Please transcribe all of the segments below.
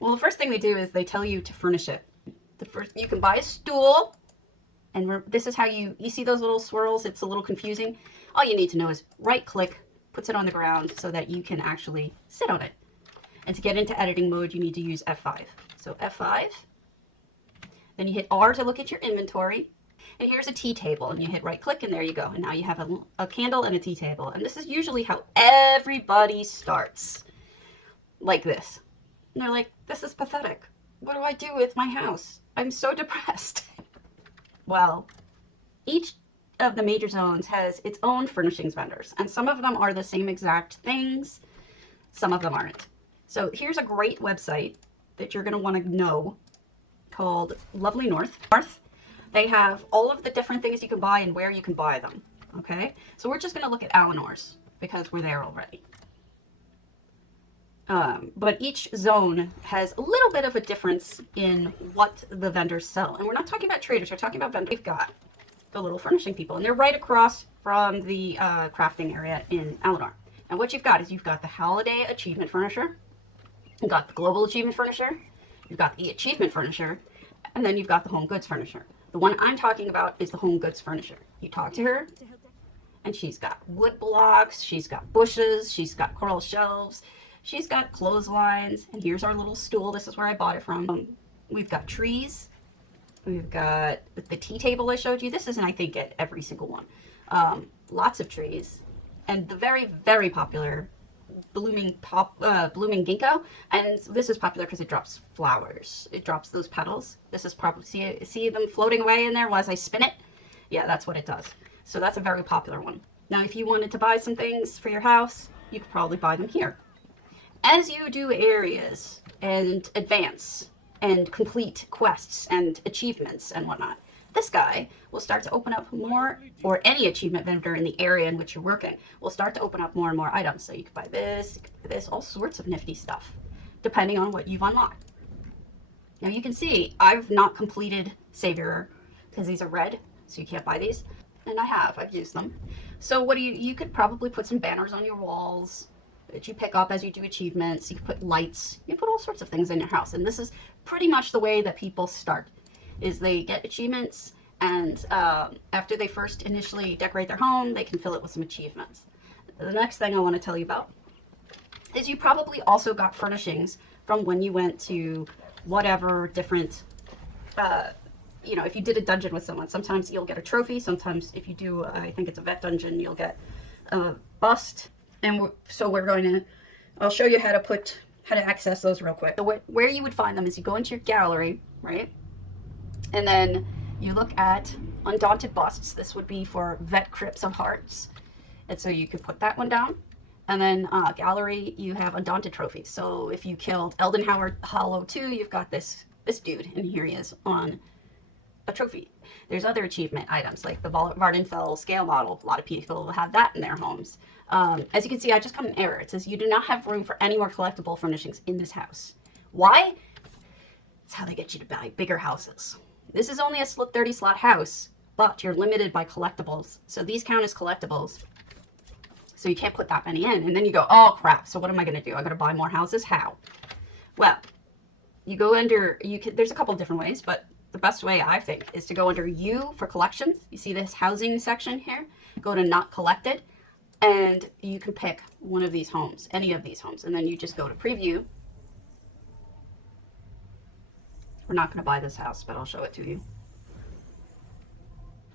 Well, the first thing they do is they tell you to furnish it. You can buy a stool, and this is how you see those little swirls. It's a little confusing. All you need to know is right click, puts it on the ground so that you can actually sit on it. And to get into editing mode, you need to use F5. So F5, then you hit R to look at your inventory. And here's a tea table, and you hit right click, and there you go. And now you have a candle and a tea table. And this is usually how everybody starts, like this. And they're like, this is pathetic. What do I do with my house? I'm so depressed. Well, each of the major zones has its own furnishings vendors, and some of them are the same exact things, some of them aren't. So here's a great website that you're going to want to know called Lovely North. They have all of the different things you can buy and where you can buy them. Okay, so we're just going to look at Eleanor's because we're there already. But each zone has a little bit of a difference in what the vendors sell. And we're not talking about traders, we're talking about vendors. We've got the little furnishing people, and they're right across from the crafting area in Eleanor. And what you've got is you've got the Holiday Achievement Furnisher, you've got the Global Achievement Furnisher, you've got the Achievement Furnisher, and then you've got the Home Goods Furnisher. The one I'm talking about is the Home Goods Furnisher. You talk to her, and she's got wood blocks, she's got bushes, she's got coral shelves, she's got clotheslines, and here's our little stool. This is where I bought it from. We've got trees. We've got the tea table I showed you. This isn't, I think, at every single one. Lots of trees. And the very, very popular blooming ginkgo. And this is popular because it drops flowers. It drops those petals. This is probably, see them floating away in there as I spin it? Yeah, that's what it does. So that's a very popular one. Now, if you wanted to buy some things for your house, you could probably buy them here. As you do areas and advance and complete quests and achievements and whatnot, this guy will start to open up more, or any achievement vendor in the area in which you're working will start to open up more and more items. So you can buy this, all sorts of nifty stuff, depending on what you've unlocked. Now you can see I've not completed Savior because these are red, so you can't buy these. And I've used them. So what do you could probably put some banners on your walls that you pick up as you do achievements. You can put lights, you can put all sorts of things in your house. And this is pretty much the way that people start, is they get achievements, and after they first initially decorate their home, they can fill it with some achievements. The next thing I want to tell you about is you probably also got furnishings from when you went to whatever different, you know, if you did a dungeon with someone, sometimes you'll get a trophy. Sometimes if you do, I think it's a vet dungeon, you'll get a bust. And so we're going to, I'll show you how to access those real quick. So where you would find them is you go into your gallery, right? And then you look at Undaunted Busts. This would be for Vet Crypts of Hearts. And so you could put that one down. And then gallery, you have Undaunted Trophies. So if you killed Eldon Hollow 2, you've got this dude, and here he is on a trophy. There's other achievement items like the Vardenfell scale model. A lot of people have that in their homes. As you can see, I just got an error. It says you do not have room for any more collectible furnishings in this house. Why? It's how they get you to buy bigger houses. This is only a 30 slot house, but you're limited by collectibles. So these count as collectibles. So you can't put that many in. And then you go, oh crap, so what am I going to do? I'm going to buy more houses? How? Well, you go under, there's a couple different ways, but the best way I think is to go under U for collections. You see this housing section here? Go to not collected, and you can pick one of these homes, any of these homes, and then you just go to preview. We're not going to buy this house, but I'll show it to you.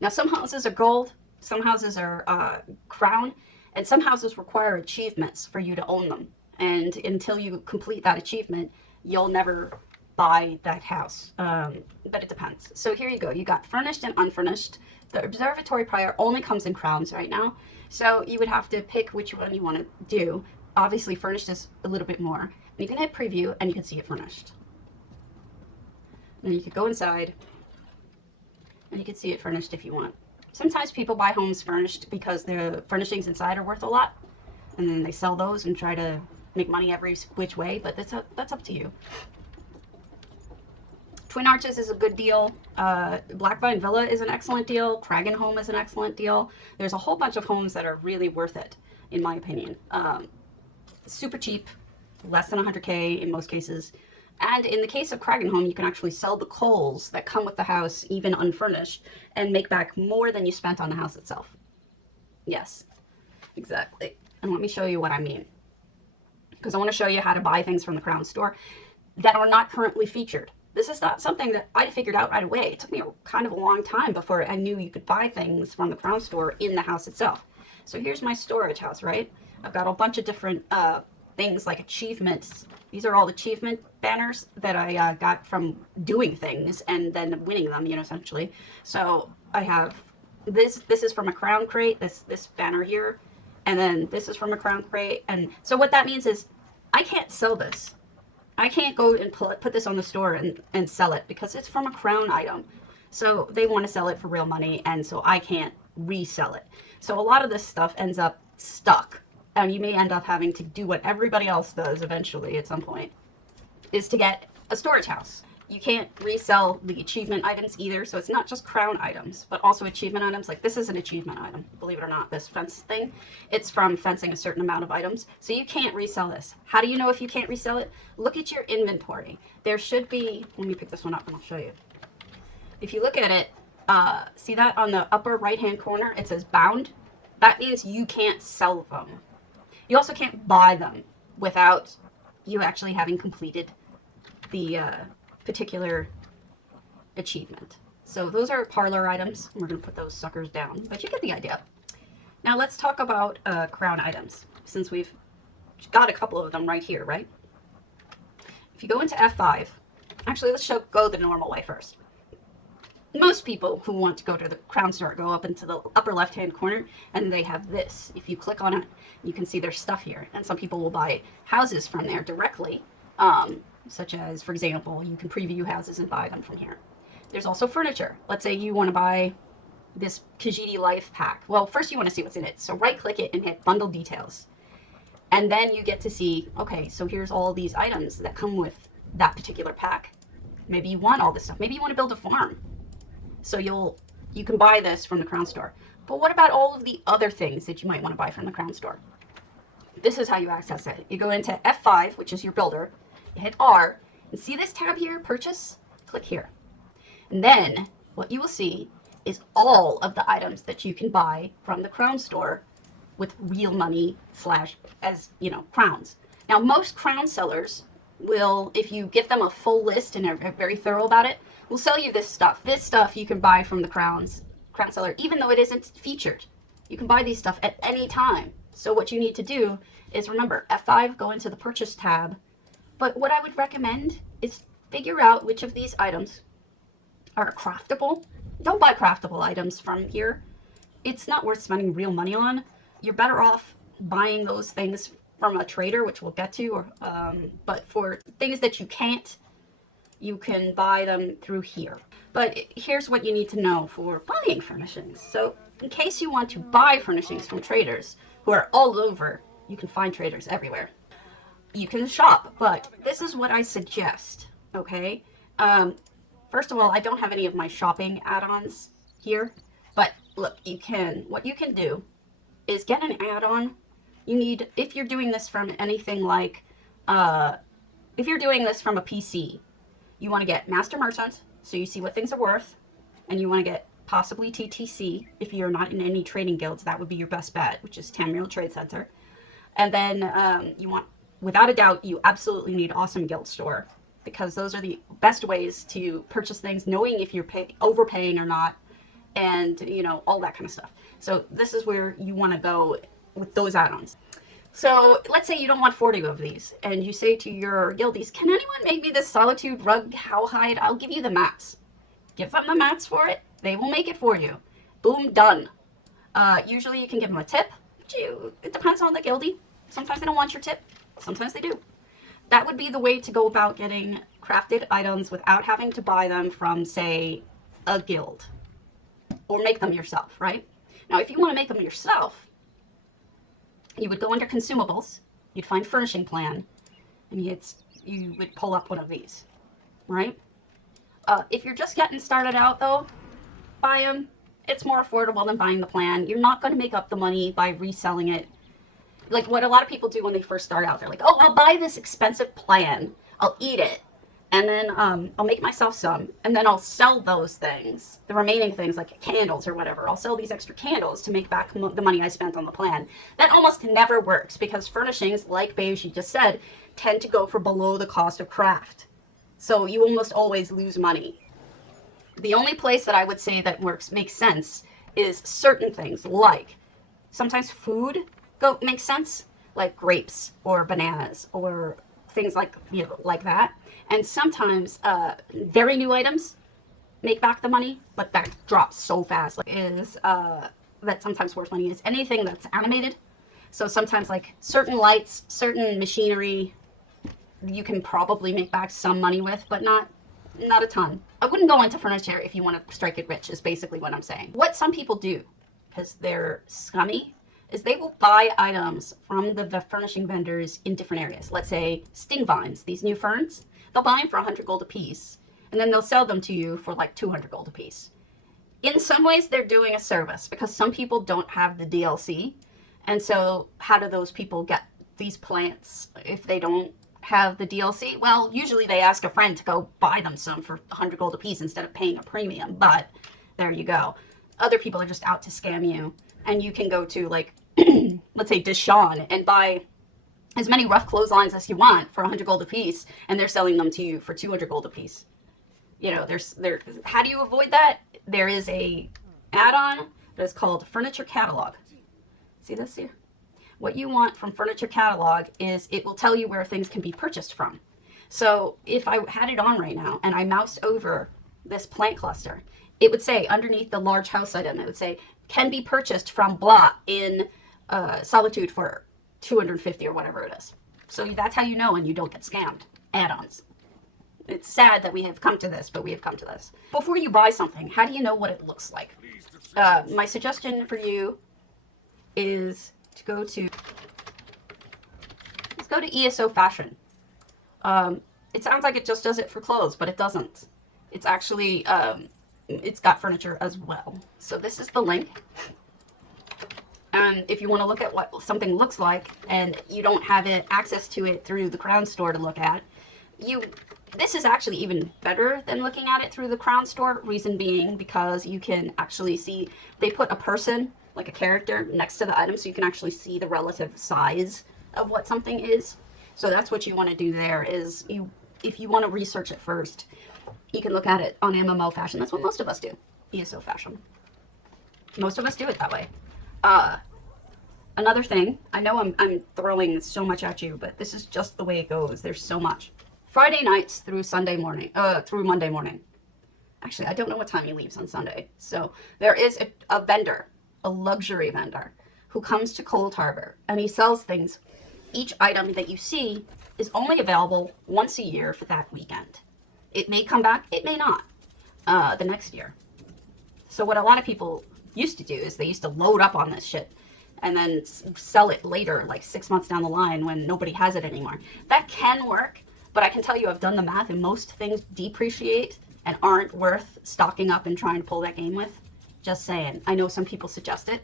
Now some houses are gold, some houses are crown, and some houses require achievements for you to own them. And until you complete that achievement, you'll never buy that house, but it depends. So here you go, you got furnished and unfurnished. The observatory prior only comes in crowns right now, so you would have to pick which one you want to do. Obviously furnished is a little bit more. You can hit preview and you can see it furnished. And you could go inside and you can see it furnished if you want. Sometimes people buy homes furnished because the furnishings inside are worth a lot, and then they sell those and try to make money every which way, but that's up to you. Twin Arches is a good deal. Blackvine Villa is an excellent deal. Cragen Home is an excellent deal. There's a whole bunch of homes that are really worth it, in my opinion. Super cheap, less than 100K in most cases. And in the case of Home, you can actually sell the coals that come with the house, even unfurnished, and make back more than you spent on the house itself. Yes, exactly. And let me show you what I mean. Because I want to show you how to buy things from the Crown store that are not currently featured. This is not something that I figured out right away. It took me kind of a long time before I knew you could buy things from the Crown store in the house itself. So here's my storage house, right? I've got a bunch of different things like achievements. These are all achievement banners that I got from doing things and then winning them, you know, essentially. So I have this is from a Crown crate, this banner here, and then this is from a Crown crate. And so what that means is I can't sell this. I can't go and put this on the store and sell it because it's from a Crown item. So they want to sell it for real money, and so I can't resell it. So a lot of this stuff ends up stuck, and you may end up having to do what everybody else does eventually at some point, is to get a storage house. You can't resell the achievement items either, so it's not just Crown items, but also achievement items. Like this is an achievement item, believe it or not, this fence thing. It's from fencing a certain amount of items, so you can't resell this. How do you know if you can't resell it? Look at your inventory. There should be, let me pick this one up and I'll show you. If you look at it, see that on the upper right-hand corner, it says bound? That means you can't sell them. You also can't buy them without you actually having completed the particular achievement. So those are parlor items. We're going to put those suckers down, but you get the idea. Now let's talk about Crown items, since we've got a couple of them right here, right? If you go into F5, actually let's go the normal way first. Most people who want to go to the Crown store go up into the upper left-hand corner, and they have this. If you click on it, you can see their stuff here. And some people will buy houses from there directly, such as, for example, you can preview houses and buy them from here. There's also furniture. Let's say you want to buy this Khajiit Life pack. Well, first you want to see what's in it. So right-click it and hit Bundle Details. And then you get to see, okay, so here's all these items that come with that particular pack. Maybe you want all this stuff. Maybe you want to build a farm. So you can buy this from the Crown store. But what about all of the other things that you might want to buy from the Crown store? This is how you access it. You go into F5, which is your builder, you hit R, and see this tab here, Purchase? Click here. And then what you will see is all of the items that you can buy from the Crown store with real money as crowns. Now most Crown sellers will, if you give them a full list and are very thorough about it, will sell you this stuff. This stuff you can buy from the Crown seller, even though it isn't featured. You can buy these stuff at any time. So what you need to do is remember, F5, go into the Purchase tab. But what I would recommend is figure out which of these items are craftable. Don't buy craftable items from here. It's not worth spending real money on. You're better off buying those things from a trader, which we'll get to. But for things that you can't, you can buy them through here. But here's what you need to know for buying furnishings. So in case you want to buy furnishings from traders who are all over, you can find traders everywhere. You can shop, but this is what I suggest, okay? First of all, I don't have any of my shopping add-ons here, but look, what you can do is get an add-on. You need, if you're doing this from anything like, if you're doing this from a PC, you want to get Master Merchant, so you see what things are worth, and you want to get possibly TTC. If you're not in any trading guilds, that would be your best bet, which is Tamriel Trade Center. And then you want, without a doubt, you absolutely need Awesome Guild Store, because those are the best ways to purchase things, knowing if you're overpaying or not, and all that kind of stuff. So this is where you want to go with those add-ons. So let's say you don't want 40 of these, and you say to your guildies, can anyone make me this Solitude Rug Cowhide? I'll give you the mats. Give them the mats for it. They will make it for you. Boom, done. Usually you can give them a tip. It depends on the guildie. Sometimes they don't want your tip. Sometimes they do. That would be the way to go about getting crafted items without having to buy them from, say, a guild. Or make them yourself, right? Now, if you want to make them yourself, you would go under Consumables, you'd find Furnishing Plan, and you would pull up one of these, right? If you're just getting started out, though, buy them. It's more affordable than buying the plan. You're not going to make up the money by reselling it. Like what a lot of people do when they first start out. They're like, oh, I'll buy this expensive plan. I'll eat it. and then I'll make myself some, and then I'll sell those things, the remaining things like candles or whatever. I'll sell these extra candles to make back the money I spent on the plan. That almost never works because furnishings, like Beige just said, tend to go for below the cost of craft. So you almost always lose money. The only place that I would say that makes sense is certain things, like sometimes food makes sense, like grapes or bananas or things like, you know, like that. And sometimes very new items make back the money, but that drops so fast. Like that sometimes worth money is anything that's animated. So sometimes like certain lights, certain machinery, you can probably make back some money with, but not a ton. I wouldn't go into furniture if you want to strike it rich, is basically what I'm saying. What some people do, because they're scummy, is they will buy items from the furnishing vendors in different areas. Let's say sting vines, these new ferns, they'll buy them for 100 gold a piece, and then they'll sell them to you for like 200 gold a piece. In some ways, they're doing a service because some people don't have the DLC, and so how do those people get these plants if they don't have the DLC? Well, usually they ask a friend to go buy them some for 100 gold a piece instead of paying a premium, but there you go. Other people are just out to scam you, and you can go to like let's say Deshawn and buy as many rough clotheslines as you want for 100 gold a piece, and they're selling them to you for 200 gold a piece. You know, how do you avoid that? There is a add-on that is called Furniture Catalog. See this here? What you want from Furniture Catalog is it will tell you where things can be purchased from. So if I had it on right now and I moused over this plant cluster, it would say underneath the large house item, it would say can be purchased from blah in Solitude for 250 or whatever it is. So that's how you know and you don't get scammed. Add-ons. It's sad that we have come to this, but we have come to this. Before you buy something, how do you know what it looks like? My suggestion for you is to go to ESO Fashion. It sounds like it just does it for clothes, but it doesn't. It's actually it's got furniture as well. So this is the link. And if you want to look at what something looks like and you don't have access to it through the Crown Store to look at, this is actually even better than looking at it through the Crown Store. Reason being because you can actually see, they put a person, like a character, next to the item, so you can actually see the relative size of what something is. So that's what you want to do there, is if you want to research it first, you can look at it on MMO Fashion. That's what most of us do, ESO Fashion. Most of us do it that way. Another thing, I know I'm throwing so much at you, but this is just the way it goes. There's so much. Friday nights through Sunday morning, through Monday morning. Actually, I don't know what time he leaves on Sunday. So there is a vendor, a luxury vendor, who comes to Cold Harbor, and he sells things. Each item that you see is only available once a year for that weekend. It may come back, it may not, the next year. So what a lot of people used to do is they used to load up on this shit and then sell it later, like 6 months down the line when nobody has it anymore. That can work, but I can tell you I've done the math and most things depreciate and aren't worth stocking up and trying to pull that game with. Just saying. I know some people suggest it.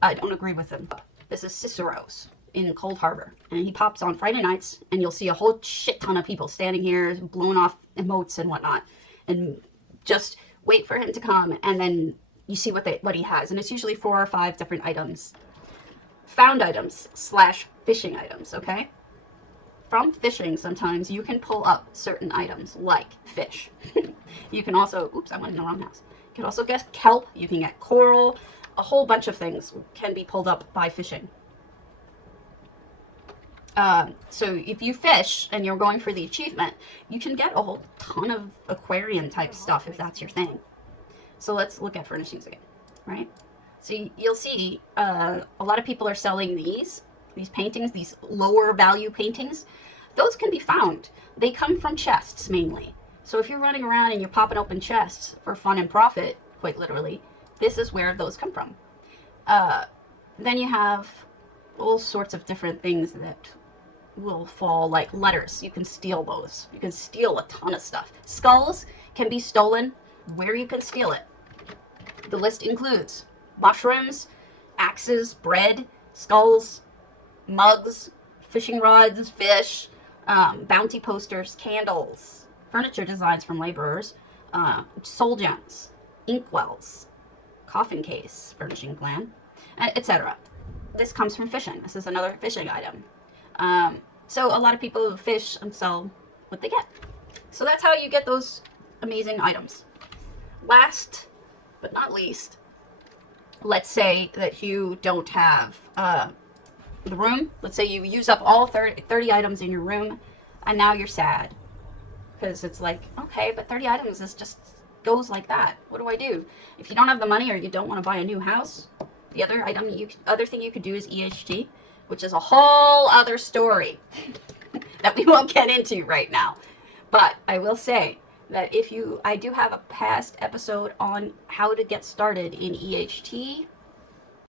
I don't agree with them. This is Cicero's in Cold Harbor, and he pops on Friday nights, and you'll see a whole shit ton of people standing here blowing off emotes and whatnot, and just wait for him to come, and then you see what he has, and it's usually 4 or 5 different items. Found items / fishing items, okay? From fishing, sometimes you can pull up certain items, like fish. You can also, oops, I went in the wrong house. You can also get kelp, you can get coral, a whole bunch of things can be pulled up by fishing. So if you fish and you're going for the achievement, you can get a whole ton of aquarium type stuff if that's your thing. So let's look at furnishings again, right? So you'll see a lot of people are selling these paintings, these lower value paintings. Those can be found. They come from chests mainly. So if you're running around and you're popping open chests for fun and profit, quite literally, this is where those come from. Then you have all sorts of different things that will fall, like letters. You can steal those. You can steal a ton of stuff. Skulls can be stolen. Where you can steal it. The list includes mushrooms, axes, bread, skulls, mugs, fishing rods, fish, bounty posters, candles, furniture designs from laborers, soul gems, inkwells, coffin case, furnishing gland, etc. This comes from fishing. This is another fishing item. So a lot of people fish and sell what they get. So that's how you get those amazing items. Last but not least, let's say that you don't have the room. Let's say you use up all 30 items in your room, and now you're sad. Because it's like, okay, but 30 items is just goes like that. What do I do? If you don't have the money or you don't want to buy a new house, the other thing you could do is EHT, which is a whole other story that we won't get into right now. But I will say that I do have a past episode on how to get started in EHT.